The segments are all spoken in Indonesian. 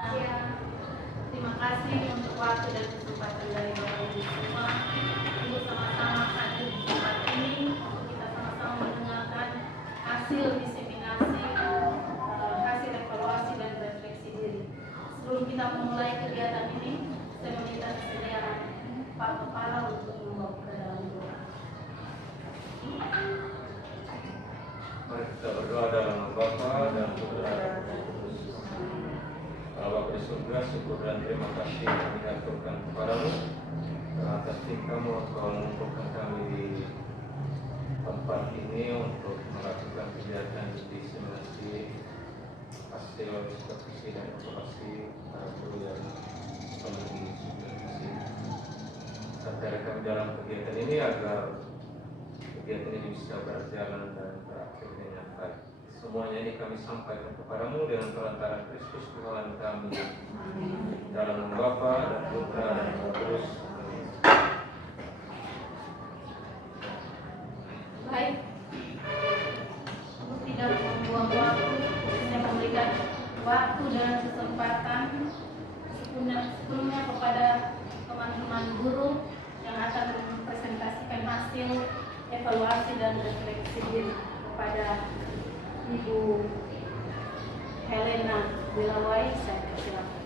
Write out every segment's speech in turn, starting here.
Ya, terima kasih untuk waktu dan kesempatan dari Bapak Ibu semua untuk sama-sama hadir di tempat ini untuk kita sama-sama mendengarkan hasil diseminasi, hasil evaluasi dan refleksi diri. Sebelum kita memulai kegiatan ini, saya meminta kesediaan Pak Kepala untuk membawa ke dalam doa. Mari kita berdoa dalam nama Bapa dan Putra dan Roh Kudus. Bapa di surga, syukur dan terima kasih kami aturkan kepadamu atas tingkah-Mu Engkau mengumpulkan kami di tempat ini untuk melakukan kegiatan diseminasi hasil diskusi dan evaluasi para guru yang memenuhi supervisi. Sertai kami dalam kegiatan ini agar kegiatan ini bisa berjalan dan berakhir dengan baik. Semuanya ini kami sampaikan kepadamu dengan perantaraan Kristus Tuhan kami. Dalam nama Bapa dan Putra dan Roh Kudus. Baik, untuk tidak membuang waktu, saya memberikan waktu dan kesempatan sepenuhnya kepada teman-teman guru yang akan mempresentasikan hasil evaluasi dan refleksi diri kepada Ibu Helena Wilawai. Saya persilakan.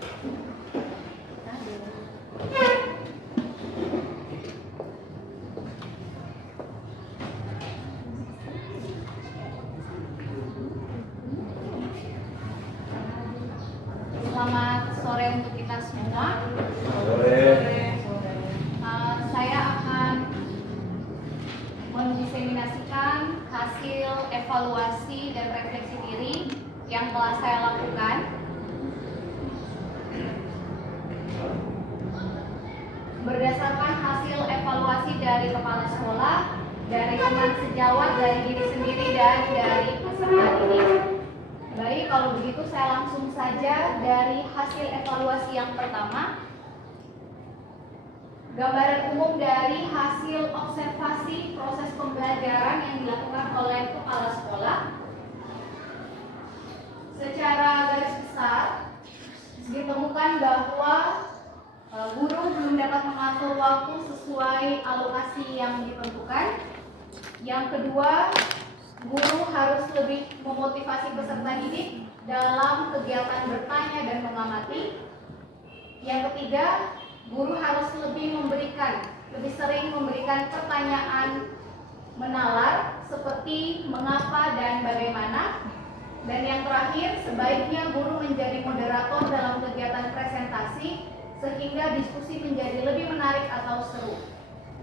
Selamat sore untuk kita semua. Saya akan mendiseminasikan hasil evaluasi dan refleksi diri yang telah saya lakukan. Berdasarkan hasil evaluasi dari kepala sekolah, dari teman sejawat, dari diri sendiri, dan dari peserta didik. Baik, kalau begitu saya langsung saja dari hasil evaluasi yang pertama. Gambaran umum dari hasil observasi proses pembelajaran yang dilakukan oleh kepala sekolah. Secara garis besar, ditemukan bahwa guru belum dapat mengatur waktu sesuai alokasi yang ditentukan. Yang kedua, guru harus lebih memotivasi peserta didik dalam kegiatan bertanya dan mengamati. Yang ketiga, guru harus lebih sering memberikan pertanyaan menalar seperti mengapa dan bagaimana. Dan yang terakhir, sebaiknya guru menjadi moderator dalam kegiatan presentasi sehingga diskusi menjadi lebih menarik atau seru.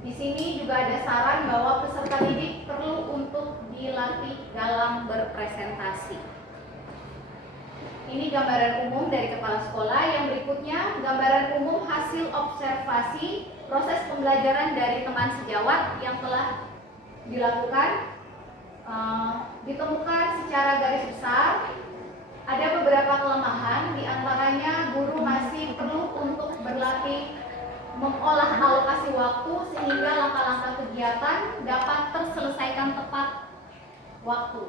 Di sini juga ada saran bahwa peserta didik perlu untuk dilatih dalam berpresentasi. Ini gambaran umum dari kepala sekolah. Yang berikutnya, gambaran umum hasil observasi proses pembelajaran dari teman sejawat yang telah dilakukan. Ditemukan secara garis besar ada beberapa kelemahan, diantaranya guru masih perlu untuk berlatih mengolah alokasi waktu sehingga langkah-langkah kegiatan dapat terselesaikan tepat waktu.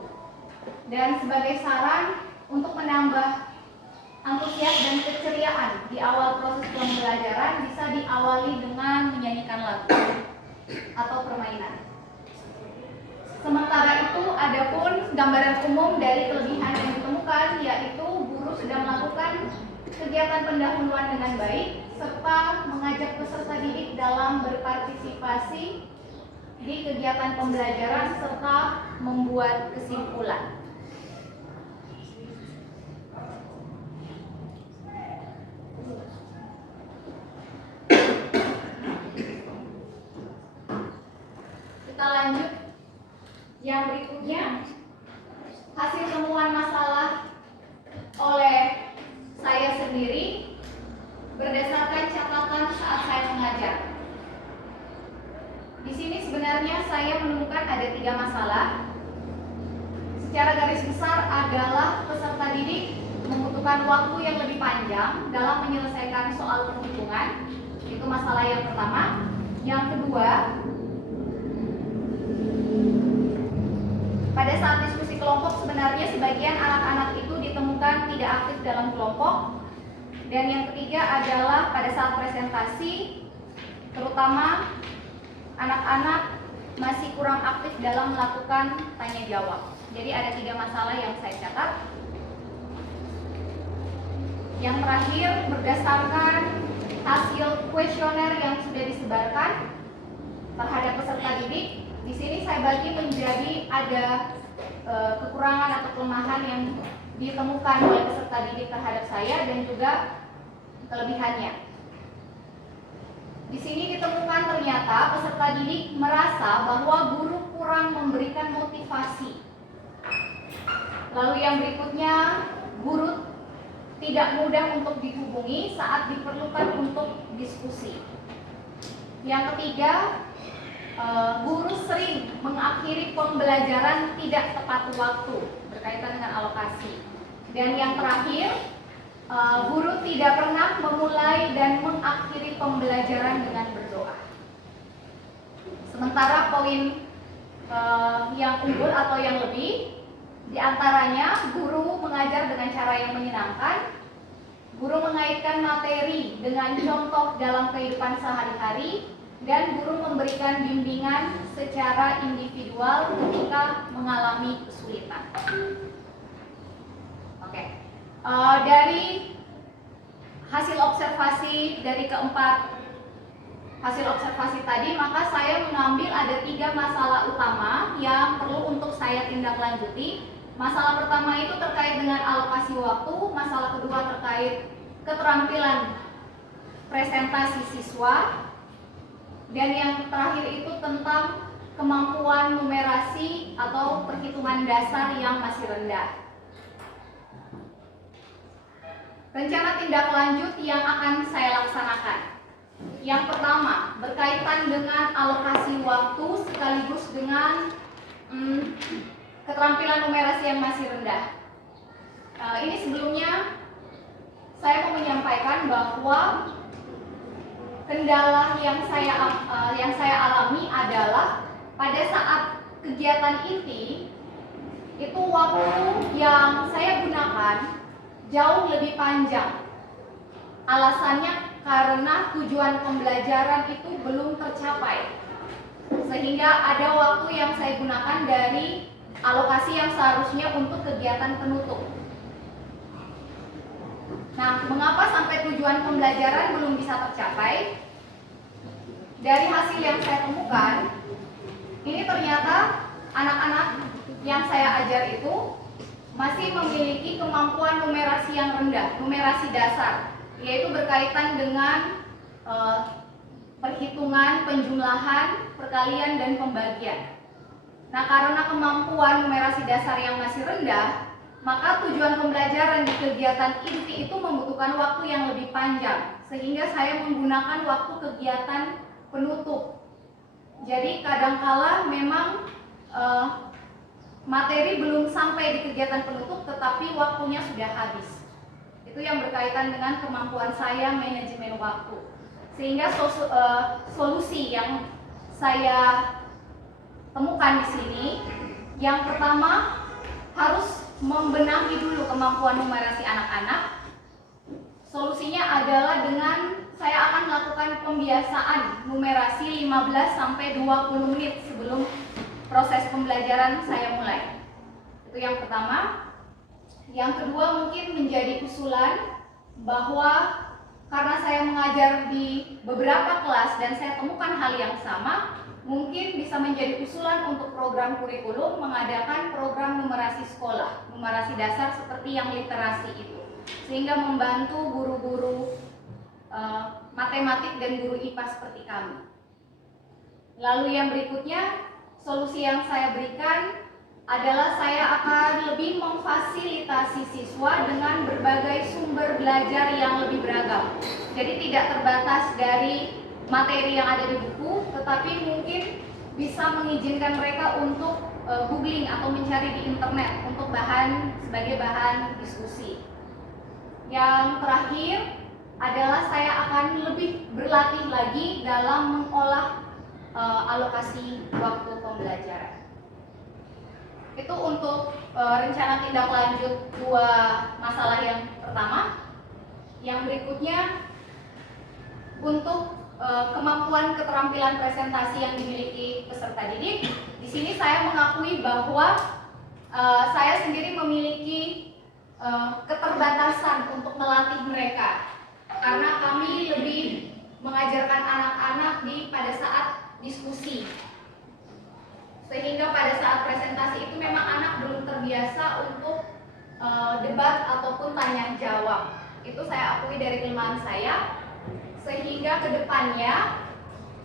Dan sebagai saran, untuk menambah antusias dan keceriaan di awal proses pembelajaran bisa diawali dengan menyanyikan lagu atau permainan. Sementara itu, adapun gambaran umum dari kelebihan yang ditemukan yaitu guru sudah melakukan kegiatan pendahuluan dengan baik serta mengajak peserta didik dalam berpartisipasi di kegiatan pembelajaran serta membuat kesimpulan. Kita lanjut. Yang berikutnya, hasil temuan masalah oleh saya sendiri berdasarkan catatan saat saya mengajar. Di sini sebenarnya saya menemukan ada 3 masalah. Secara garis besar adalah peserta didik membutuhkan waktu yang lebih panjang dalam menyelesaikan soal perhitungan. Itu masalah yang pertama. Yang kedua, pada saat diskusi kelompok sebenarnya sebagian anak-anak itu ditemukan tidak aktif dalam kelompok. Dan yang ketiga adalah pada saat presentasi, terutama anak-anak masih kurang aktif dalam melakukan tanya jawab. Jadi ada 3 masalah yang saya catat. Yang terakhir, berdasarkan hasil kuesioner yang sudah disebarkan terhadap peserta didik, di sini saya bagi menjadi ada kekurangan atau kelemahan yang ditemukan oleh peserta didik terhadap saya dan juga kelebihannya. Di sini ditemukan ternyata peserta didik merasa bahwa guru kurang memberikan motivasi. Lalu yang berikutnya, guru tidak mudah untuk dihubungi saat diperlukan untuk diskusi. Yang ketiga, guru sering mengakhiri pembelajaran tidak tepat waktu berkaitan dengan alokasi. Dan yang terakhir, guru tidak pernah memulai dan mengakhiri pembelajaran dengan berdoa. Sementara poin yang unggul atau yang lebih, diantaranya guru mengajar dengan cara yang menyenangkan, guru mengaitkan materi dengan contoh dalam kehidupan sehari-hari, dan guru memberikan bimbingan secara individual ketika mengalami kesulitan. Oke. Dari hasil observasi dari keempat hasil observasi tadi, maka saya mengambil ada 3 masalah utama yang perlu untuk saya tindak lanjuti. Masalah pertama itu terkait dengan alokasi waktu, masalah kedua terkait keterampilan presentasi siswa, dan yang terakhir itu tentang kemampuan numerasi atau perhitungan dasar yang masih rendah. Rencana tindak lanjut yang akan saya laksanakan. Yang pertama, berkaitan dengan alokasi waktu sekaligus dengan keterampilan numerasi yang masih rendah. Ini sebelumnya saya mau menyampaikan bahwa kendala yang saya alami adalah pada saat kegiatan inti itu waktu yang saya gunakan jauh lebih panjang. Alasannya karena tujuan pembelajaran itu belum tercapai, sehingga ada waktu yang saya gunakan dari alokasi yang seharusnya untuk kegiatan penutup. Nah, mengapa sampai tujuan pembelajaran belum bisa tercapai? Dari hasil yang saya temukan, ini ternyata anak-anak yang saya ajar itu masih memiliki kemampuan numerasi yang rendah, numerasi dasar, yaitu berkaitan dengan perhitungan, penjumlahan, perkalian, dan pembagian. Nah, karena kemampuan numerasi dasar yang masih rendah, maka tujuan pembelajaran di kegiatan inti itu membutuhkan waktu yang lebih panjang, sehingga saya menggunakan waktu kegiatan penutup. Jadi kadangkala memang materi belum sampai di kegiatan penutup, tetapi waktunya sudah habis. Itu yang berkaitan dengan kemampuan saya manajemen waktu. Sehingga solusi yang saya temukan di sini, yang pertama harus membenahi dulu kemampuan numerasi anak-anak. Solusinya adalah dengan saya akan melakukan pembiasaan numerasi 15-20 menit sebelum proses pembelajaran saya mulai. Itu yang pertama. Yang kedua, mungkin menjadi usulan bahwa karena saya mengajar di beberapa kelas dan saya temukan hal yang sama, mungkin bisa menjadi usulan untuk program kurikulum mengadakan program numerasi sekolah, numerasi dasar seperti yang literasi itu, sehingga membantu guru-guru matematik dan guru IPA seperti kami. Lalu yang berikutnya, solusi yang saya berikan adalah saya akan lebih memfasilitasi siswa dengan berbagai sumber belajar yang lebih beragam. Jadi tidak terbatas dari materi yang ada di buku, tetapi mungkin bisa mengizinkan mereka untuk googling atau mencari di internet untuk sebagai bahan diskusi. Yang terakhir adalah saya akan lebih berlatih lagi dalam mengolah alokasi waktu pembelajaran. Itu untuk rencana tindak lanjut 2 masalah yang pertama. Yang berikutnya untuk kemampuan keterampilan presentasi yang dimiliki peserta didik. Di sini saya mengakui bahwa saya sendiri memiliki keterbatasan untuk melatih mereka, karena kami lebih mengajarkan anak-anak pada saat diskusi, sehingga pada saat presentasi itu memang anak belum terbiasa untuk debat ataupun tanya jawab. Itu saya akui dari kelemahan saya, sehingga kedepannya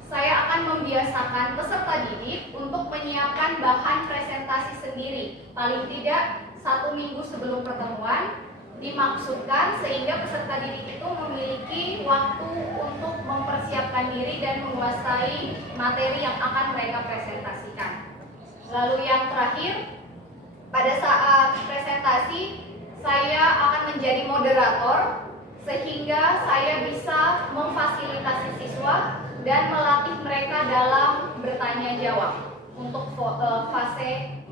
saya akan membiasakan peserta didik untuk menyiapkan bahan presentasi sendiri, paling tidak 1 minggu sebelum pertemuan dimaksudkan, sehingga peserta didik itu memiliki waktu untuk mempersiapkan diri dan menguasai materi yang akan mereka presentasikan. Lalu yang terakhir, pada saat presentasi saya akan menjadi moderator, sehingga saya bisa memfasilitasi siswa dan melatih mereka dalam bertanya jawab untuk fase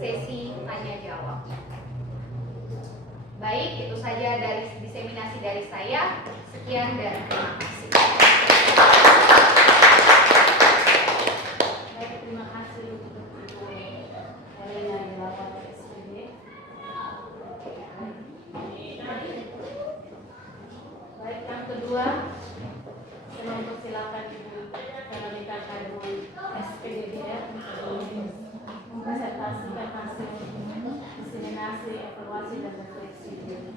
sesi tanya jawab. Baik, itu saja dari diseminasi dari saya. Sekian dan terima kasih. Baik, terima kasih untuk Ibu Helena Dilawat SPD. Baik, yang kedua, saya mempersilakan Ibu Veronica Kademon SPD untuk mempresentasikan hasil diseminasi, evaluasi, dan refleksi diri.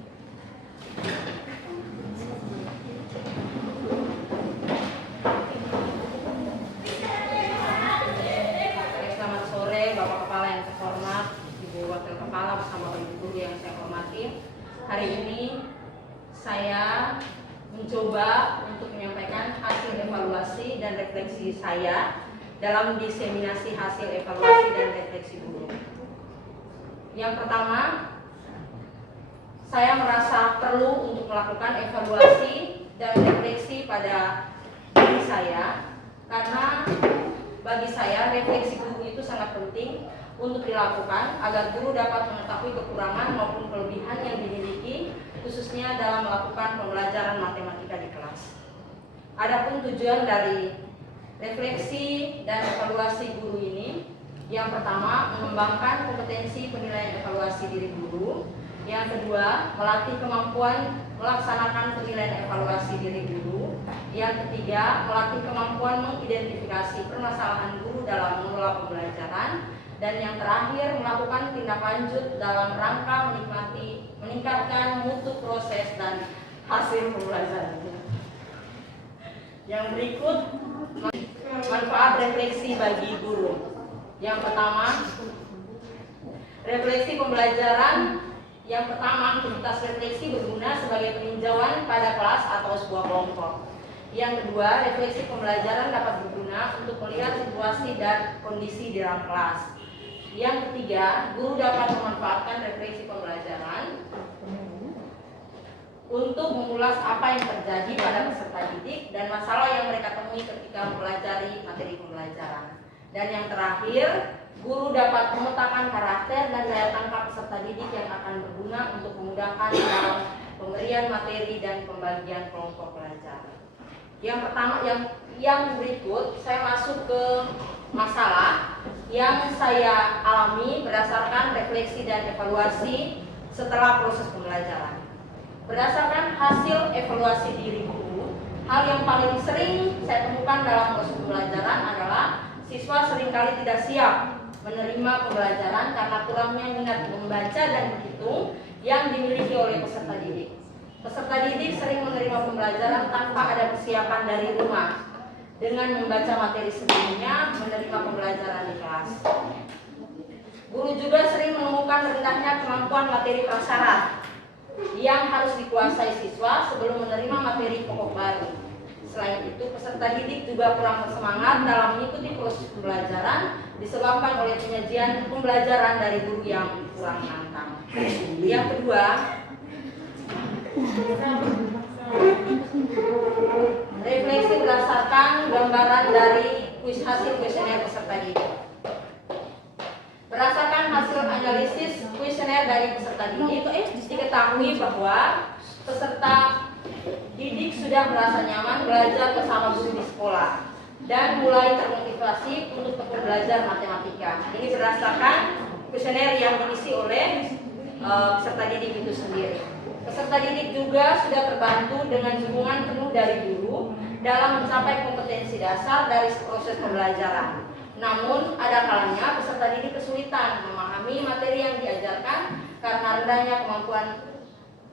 Selamat sore Bapak Kepala yang terhormat, Ibu Wakil Kepala bersama Ibu Guru yang saya hormati. Hari ini saya mencoba untuk menyampaikan hasil evaluasi dan refleksi saya dalam diseminasi hasil evaluasi dan refleksi guru. Yang pertama, saya merasa perlu untuk melakukan evaluasi dan refleksi pada diri saya, karena bagi saya refleksi guru itu sangat penting untuk dilakukan agar guru dapat mengetahui kekurangan maupun kelebihan yang dimiliki, khususnya dalam melakukan pembelajaran matematika di kelas. Adapun tujuan dari refleksi dan evaluasi guru ini, yang pertama, mengembangkan kompetensi penilaian evaluasi diri guru. Yang kedua, melatih kemampuan melaksanakan penilaian evaluasi diri guru. Yang ketiga, melatih kemampuan mengidentifikasi permasalahan guru dalam mengelola pembelajaran. Dan yang terakhir, melakukan tindak lanjut dalam rangka meningkatkan mutu proses dan hasil pembelajaran. Yang berikut, manfaat refleksi bagi guru. Yang pertama, refleksi pembelajaran. Yang pertama, aktivitas refleksi berguna sebagai peninjauan pada kelas atau sebuah kelompok. Yang kedua, refleksi pembelajaran dapat berguna untuk melihat situasi dan kondisi di dalam kelas. Yang ketiga, guru dapat memanfaatkan refleksi pembelajaran untuk mengulas apa yang terjadi pada peserta didik dan masalah yang mereka temui ketika mempelajari materi pembelajaran. Dan yang terakhir, guru dapat memetakan karakter dan daya tangkap peserta didik yang akan berguna untuk memudahkan dalam pemberian materi dan pembagian kelompok belajar. Yang pertama, yang berikut saya masuk ke masalah yang saya alami berdasarkan refleksi dan evaluasi setelah proses pembelajaran. Berdasarkan hasil evaluasi diri guru, hal yang paling sering saya temukan dalam proses pembelajaran adalah siswa seringkali tidak siap menerima pembelajaran karena kurangnya minat membaca dan berhitung yang dimiliki oleh peserta didik. Peserta didik sering menerima pembelajaran tanpa ada persiapan dari rumah, dengan membaca materi sebelumnya menerima pembelajaran di kelas. Guru juga sering menemukan rendahnya kemampuan materi prasyarat yang harus dikuasai siswa sebelum menerima materi pokok baru. Selain itu, peserta didik juga kurang bersemangat dalam mengikuti proses pembelajaran disebabkan oleh penyajian pembelajaran dari guru yang kurang menantang. Yang kedua, refleksi berdasarkan gambaran dari hasil kuesioner peserta didik. Berdasarkan hasil analisis kuesioner dari peserta didik, diketahui bahwa peserta didik sudah merasa nyaman belajar bersama guru di sekolah dan mulai termotivasi untuk tekun belajar matematika. Ini berdasarkan kuesioner yang diisi oleh peserta didik itu sendiri. Peserta didik juga sudah terbantu dengan dukungan penuh dari guru dalam mencapai kompetensi dasar dari proses pembelajaran. Namun, ada kalanya peserta didik kesulitan memahami materi yang diajarkan karena rendahnya kemampuan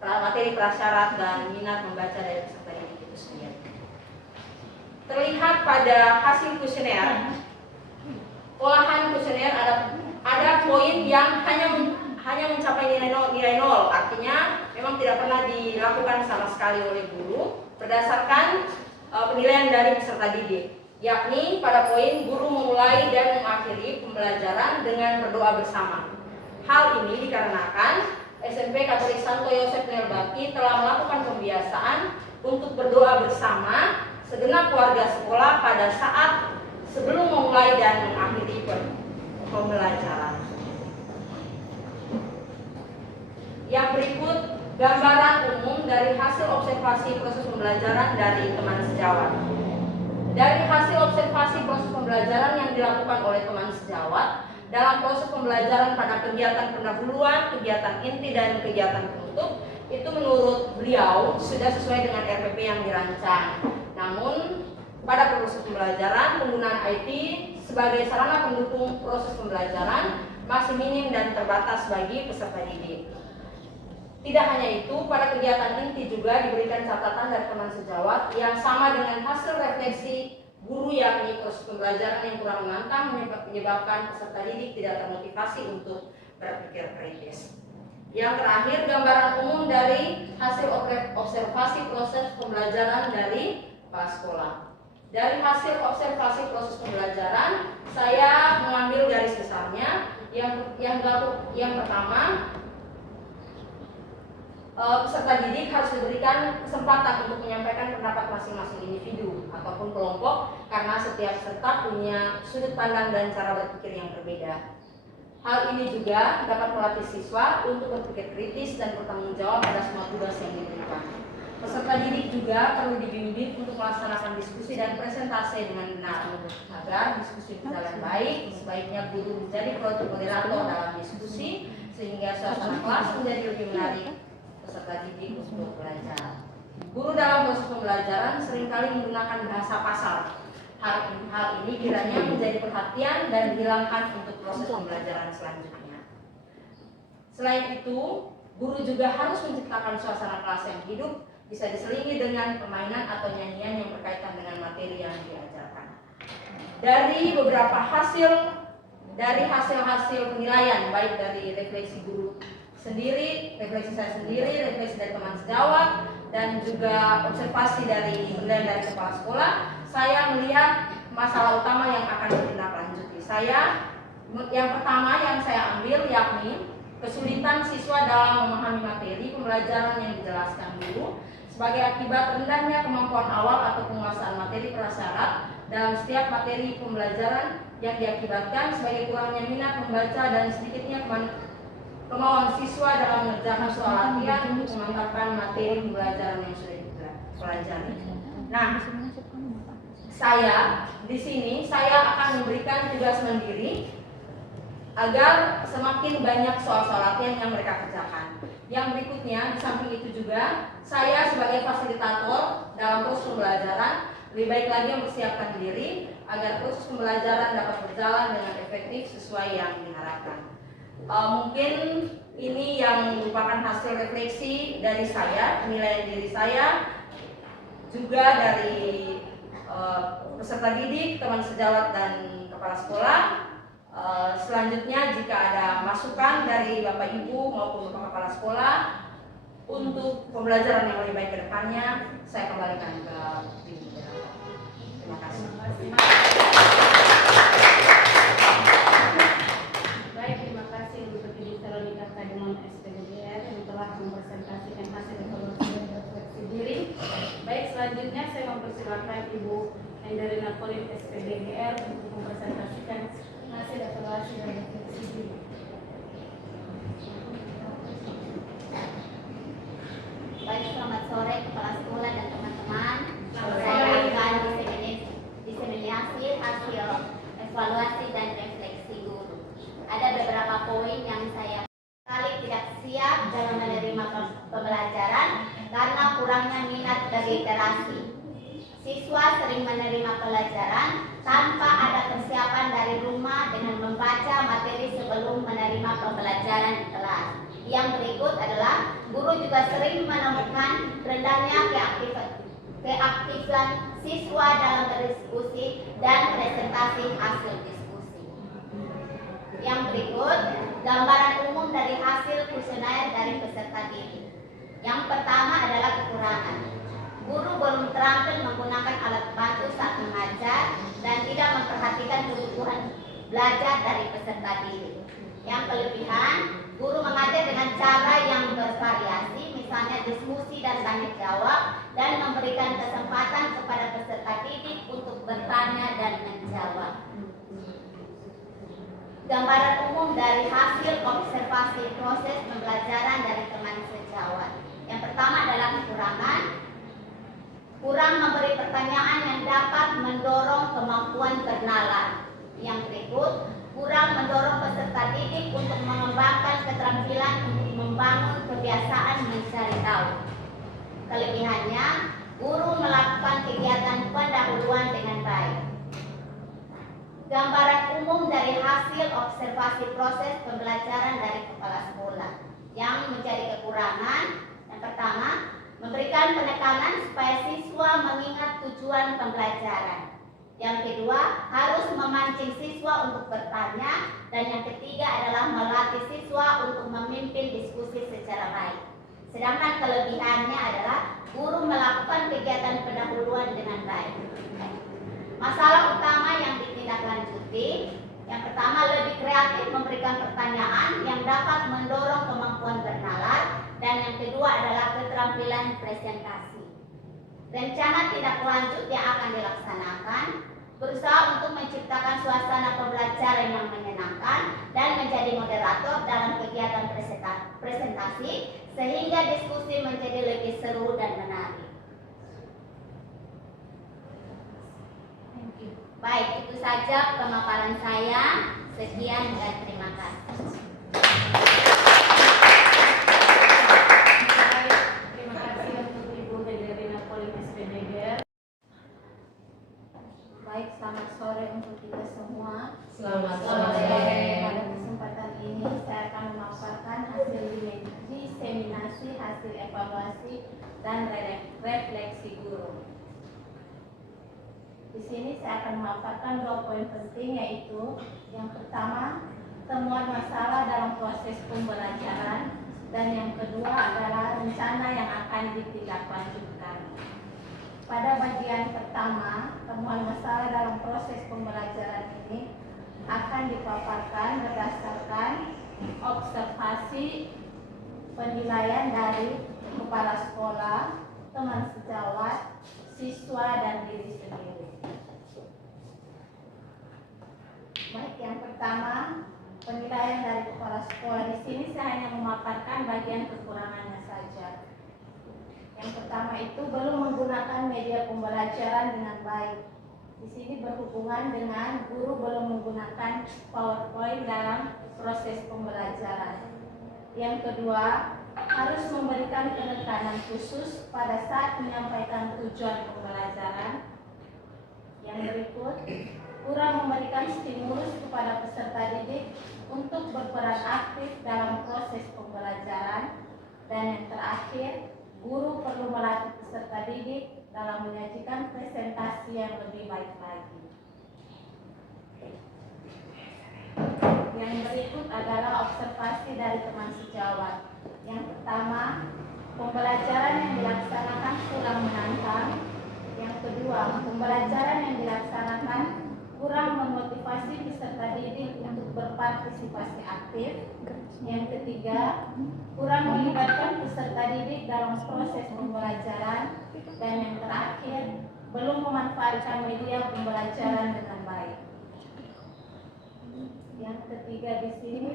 materi prasyarat dan minat membaca dari peserta didik itu sendiri. Terlihat pada hasil kuesioner, olahan kuesioner ada poin yang hanya mencapai nilai 0, artinya memang tidak pernah dilakukan sama sekali oleh guru berdasarkan penilaian dari peserta didik, yakni pada poin guru memulai dan mengakhiri pembelajaran dengan berdoa bersama. Hal ini dikarenakan SMP Katolik Santo Yosef Nerbaki telah melakukan pembiasaan untuk berdoa bersama segenap warga sekolah pada saat sebelum memulai dan mengakhiri pembelajaran. Yang berikut gambaran umum dari hasil observasi proses pembelajaran dari teman sejawat. Dari hasil observasi proses pembelajaran yang dilakukan oleh teman sejawat dalam proses pembelajaran pada kegiatan pendahuluan, kegiatan inti, dan kegiatan penutup, itu menurut beliau sudah sesuai dengan RPP yang dirancang. Namun, pada proses pembelajaran, penggunaan IT sebagai sarana pendukung proses pembelajaran masih minim dan terbatas bagi peserta didik. Tidak hanya itu, pada kegiatan inti juga diberikan catatan dari teman sejawat yang sama dengan hasil refleksi guru, yakni proses pembelajaran yang kurang menantang menyebabkan peserta didik tidak termotivasi untuk berpikir kritis. Yang terakhir, gambaran umum dari hasil observasi proses pembelajaran dari kepala sekolah. Dari hasil observasi proses pembelajaran, saya mengambil garis besarnya. Yang pertama, peserta didik harus diberikan kesempatan untuk menyampaikan pendapat masing-masing individu ataupun kelompok karena setiap peserta punya sudut pandang dan cara berpikir yang berbeda. Hal ini juga dapat melatih siswa untuk berpikir kritis dan bertanggung jawab pada semua tugas yang diberikan. Peserta didik juga perlu dibimbing untuk melaksanakan diskusi dan presentasi dengan benar. Agar diskusi berjalan baik, sebaiknya guru menjadi moderator dalam diskusi sehingga suasana kelas menjadi lebih menarik peserta didik untuk belajar. Guru dalam proses pembelajaran seringkali menggunakan bahasa pasar. Hal ini kiranya menjadi perhatian dan dihilangkan untuk proses pembelajaran selanjutnya. Selain itu, guru juga harus menciptakan suasana kelas yang hidup, bisa diselingi dengan permainan atau nyanyian yang berkaitan dengan materi yang diajarkan. Dari beberapa hasil penilaian, baik dari refleksi guru sendiri, refleksi saya sendiri, refleksi dari teman sejawat, dan juga observasi dari penilaian dari kepala sekolah, saya melihat masalah utama yang akan ditindaklanjuti. Yang pertama yang saya ambil yakni kesulitan siswa dalam memahami materi pembelajaran yang dijelaskan guru sebagai akibat rendahnya kemampuan awal atau penguasaan materi prasyarat dalam setiap materi pembelajaran yang diakibatkan sebagai kurangnya minat membaca dan sedikitnya kemauan siswa dalam mengerjakan soal latihan untuk memantapkan materi pembelajaran yang sudah dipelajari. Nah, di sini saya akan memberikan tugas mandiri agar semakin banyak soal-soal latihan yang mereka kerjakan. Yang berikutnya, di samping itu juga, saya sebagai fasilitator dalam proses pembelajaran lebih baik lagi mempersiapkan diri agar proses pembelajaran dapat berjalan dengan efektif sesuai yang diharapkan. Mungkin ini yang merupakan hasil refleksi dari saya, penilaian diri saya, juga dari peserta didik, teman sejawat, dan kepala sekolah. Selanjutnya, jika ada masukan dari Bapak Ibu maupun Bapak Kepala Sekolah untuk pembelajaran yang lebih baik ke depannya, saya kembalikan ke tim. Terima kasih. Terima kasih untuk Ibu Veronica Kadimon SPDGR yang telah mempresentasikan hasil evaluasi dan refleksi diri. Baik, selanjutnya saya mempersilakan Ibu Endarina Kolin SPDGR untuk mempresentasikan hasil evaluasi dan refleksi diri. Baik, selamat sore Kepala dalam menerima pembelajaran karena kurangnya minat dan literasi. Siswa sering menerima pelajaran tanpa ada persiapan dari rumah dengan membaca materi sebelum menerima pembelajaran di kelas. Yang berikut adalah guru juga sering menemukan rendahnya keaktifan siswa dalam berdiskusi dan presentasi hasil diskusi. Yang berikut gambaran umum dari hasil kuesioner dari peserta didik. Yang pertama adalah kekurangan. Guru belum terampil menggunakan alat bantu saat mengajar dan tidak memperhatikan kebutuhan belajar dari peserta didik. Yang kelebihan, guru mengajar dengan cara yang bervariasi, misalnya diskusi dan tanya jawab, dan memberikan kesempatan kepada peserta didik untuk bertanya dan menjawab. Gambaran umum dari hasil observasi proses pembelajaran dari teman sejawat. Yang pertama adalah kekurangan. Kurang memberi pertanyaan yang dapat mendorong kemampuan bernalar. Yang berikut, kurang mendorong peserta didik untuk mengembangkan keterampilan untuk membangun kebiasaan mencari tahu. Kelebihannya, guru melakukan kegiatan pendahuluan dengan baik. Gambaran umum dari hasil observasi proses pembelajaran dari kepala sekolah. Yang menjadi kekurangan, yang pertama, memberikan penekanan supaya siswa mengingat tujuan pembelajaran. Yang kedua, harus memancing siswa untuk bertanya. Dan yang ketiga adalah melatih siswa untuk memimpin diskusi secara baik. Sedangkan kelebihannya adalah guru melakukan kegiatan pendahuluan dengan baik. Masalah utama yang ditindaklanjuti, yang pertama lebih kreatif memberikan pertanyaan yang dapat mendorong kemampuan bernalar. Dan yang kedua adalah keterampilan presentasi. Rencana tindak lanjut yang akan dilaksanakan, berusaha untuk menciptakan suasana pembelajaran yang menyenangkan dan menjadi moderator dalam kegiatan presentasi sehingga diskusi menjadi lebih seru dan menarik. Baik, itu saja pemaparan saya. Sekian dan terima kasih. Baik, selamat sore untuk kita semua. Selamat sore. Pada kesempatan ini saya akan memaparkan hasil diseminasi, hasil evaluasi, dan refleksi guru. Di sini saya akan memaparkan 2 poin penting, yaitu yang pertama, temuan masalah dalam proses pembelajaran, dan yang kedua adalah rencana yang akan ditindaklanjutkan. Pada bagian pertama, temuan masalah dalam proses pembelajaran ini akan dipaparkan berdasarkan observasi penilaian dari kepala sekolah, teman sejawat, siswa, dan diri sendiri. Baik, yang pertama, penilaian dari kepala sekolah. Di sini saya hanya memaparkan bagian kekurangannya saja. Yang pertama itu belum menggunakan media pembelajaran dengan baik. Di sini berhubungan dengan guru belum menggunakan PowerPoint dalam proses pembelajaran. Yang kedua, harus memberikan penekanan khusus pada saat menyampaikan tujuan pembelajaran. Yang berikut, kurang memberikan stimulus kepada peserta didik untuk berperan aktif dalam proses pembelajaran. Dan yang terakhir, guru perlu melatih peserta didik dalam menyajikan presentasi yang lebih baik lagi. Yang berikut adalah observasi dari teman sejawat. Yang pertama, pembelajaran yang dilaksanakan kurang menantang. Yang kedua, pembelajaran yang dilaksanakan kurang memotivasi peserta didik untuk berpartisipasi aktif. Yang ketiga, kurang melibatkan peserta didik dalam proses pembelajaran. Dan yang terakhir, belum memanfaatkan media pembelajaran dengan baik. Yang ketiga di sini,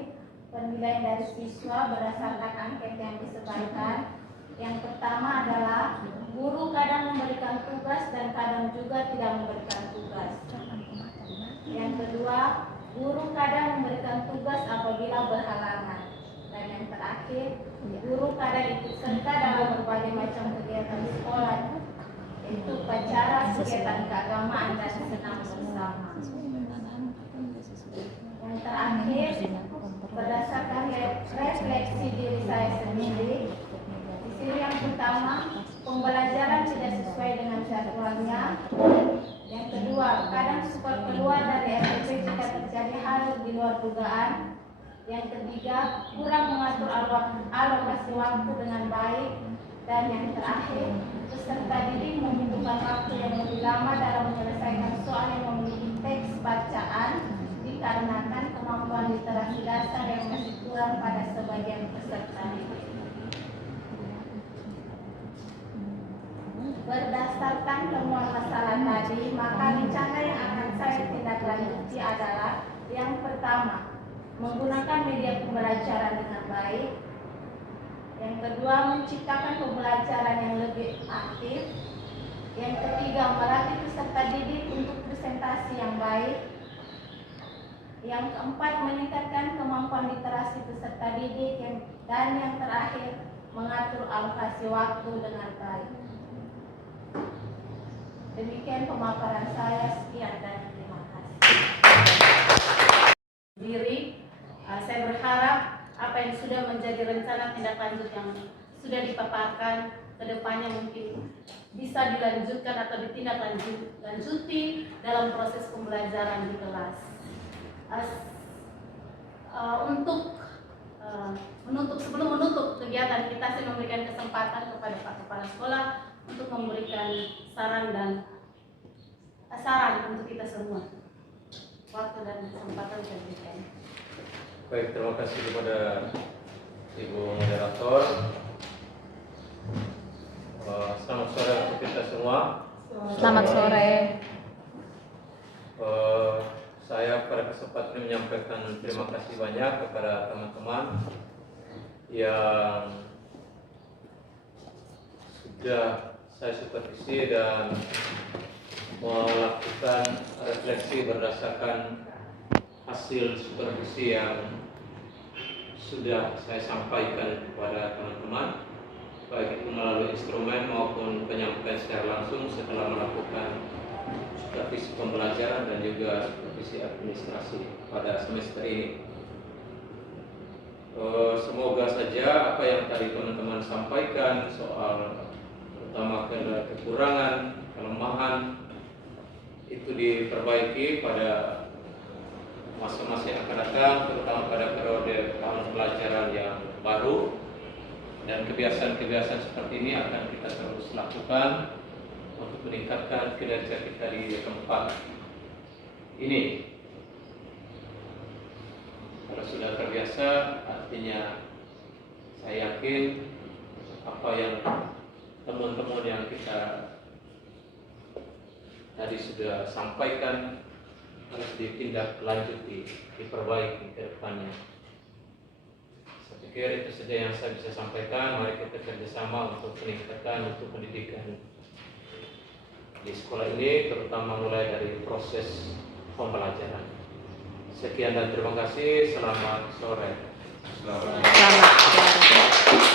penilaian dari siswa berdasarkan angket yang disebarkan. Yang pertama adalah guru kadang memberikan tugas dan kadang juga tidak memberikan tugas. Yang kedua, guru kadang memberikan tugas apabila berhalangan. Dan yang terakhir, Guru kadang ikut serta dalam berbagai macam kegiatan sekolah, yaitu upacara, kegiatan keagamaan, dan senam bersama. Yang terakhir, berdasarkan refleksi diri saya sendiri, di sini yang pertama, pembelajaran tidak sesuai dengan jadwalnya. Yang kedua, kadang super keluar dari SPP jika terjadi hal di luar dugaan. Yang ketiga, kurang mengatur alokasi waktu dengan baik. Dan yang terakhir, peserta didik membutuhkan waktu yang lebih lama dalam menyelesaikan soal yang memiliki teks bacaan dikarenakan kemampuan literasi dasar yang masih kurang pada sebagian peserta didik. Berdasarkan temuan masalah tadi, maka rencana yang akan saya tindaklanjuti adalah yang pertama, menggunakan media pembelajaran dengan baik. Yang kedua, menciptakan pembelajaran yang lebih aktif. Yang ketiga, melatih peserta didik untuk presentasi yang baik. Yang keempat, meningkatkan kemampuan literasi peserta didik. Dan yang terakhir, mengatur alokasi waktu dengan baik. Demikian pemaparan saya, sekian dan terima kasih. Saya berharap apa yang sudah menjadi rencana tindak lanjut yang sudah dipaparkan ke depannya mungkin bisa dilanjutkan atau ditindaklanjuti dalam proses pembelajaran di kelas. Sebelum menutup kegiatan kita, saya memberikan kesempatan kepada Pak Kepala Sekolah untuk memberikan saran untuk kita semua. Waktu dan kesempatan saya berikan. Baik, terima kasih kepada Ibu Moderator. Selamat sore untuk kita semua. Selamat sore. Saya pada kesempatan ini menyampaikan terima kasih banyak kepada teman-teman yang sudah saya supervisi dan melakukan refleksi berdasarkan hasil supervisi yang sudah saya sampaikan kepada teman-teman, baik itu melalui instrumen maupun penyampaian secara langsung setelah melakukan supervisi pembelajaran dan juga supervisi administrasi pada semester ini. Semoga saja apa yang tadi teman-teman sampaikan soal terutama kekurangan, kelemahan itu diperbaiki pada masa-masa yang akan datang, terutama pada periode tahun pelajaran yang baru, dan kebiasaan-kebiasaan seperti ini akan kita terus lakukan untuk meningkatkan kinerja kita di tempat ini. Kalau sudah terbiasa, artinya saya yakin apa yang teman-teman yang kita tadi sudah sampaikan harus ditindaklanjuti, diperbaiki ke depannya. Saya pikir itu saja yang saya bisa sampaikan. Mari kita kerjasama untuk meningkatkan untuk pendidikan di sekolah ini, terutama mulai dari proses pembelajaran. Sekian dan terima kasih. Selamat sore. Selamat sore.